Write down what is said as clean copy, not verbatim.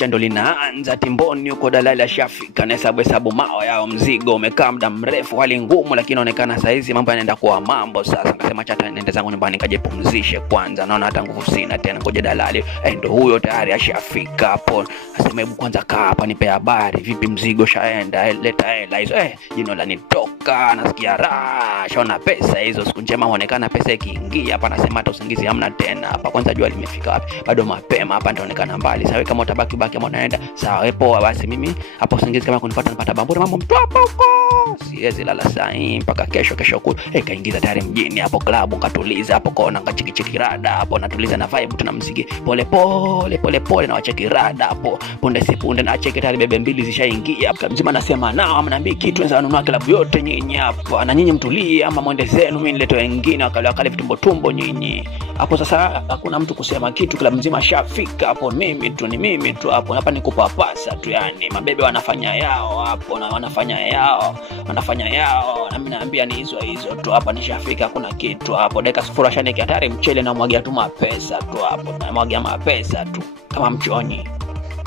kumekucha ndo linaanza timboni huko, dalali ashafika na hesabu mao yao, mzigo umekaa muda mrefu, hali ngumu, lakini inaonekana saizi mambo yanaenda kuwa mambo. Sasa nikasema acha niende zangu nyumbani nikajipumzishe kwanza, naona hata nguvu sina tena. Ngoja dalali ndo huyo tayari ashafika hapo. Nasema hebu kwanza kaa hapa nipe habari, vipi mzigo shaenda, leta hela hizo. Jino la nitoka, nasikia raha, shaona pesa hizo. Siku njema inaonekana pesa ikiingia hapa, nasema hata usingizi hamna tena hapa. Kwanza jua limefika wapi? Bado mapema hapa, ndaonekana mbali. Sawa, kama utabaki ama unaenda sawa, wepo basi. Mimi hapo usingizi kama kunipata napata bamburi, mambo mtu hapo huko, siwezi lala saa hii mpaka kesho kuu. Kaingiza tayari mjini hapo, klabu katuliza hapo, kona kachikichiki rada hapo, natuliza na vibe, tuna muziki pole pole na wacheki rada hapo. Punde si punde na cheki tayari bebe mbili zishaingia hapa. Mzima nasema nao amnaambia kitu, nza nunua klabu yote nyinyi hapa, na nyinyi mtulie ama mwende zenu, mimi nilete wengine wakale vitumbo nyinyi hapo. Sasa hakuna mtu kusema kitu, klabu mzima shafika hapo, mimi tu hapo. Hapa ni kupapasa tu, yani mabebe wanafanya yao hapo, na wanafanya yao, na mimi naambia ni hizo tu hapa. Nishafika, hakuna kitu hapo. Dakika 0 shaniki hatari mchele, na mwagia tu mapesa tu hapo, na mwagia mapesa tu kama mchonyi.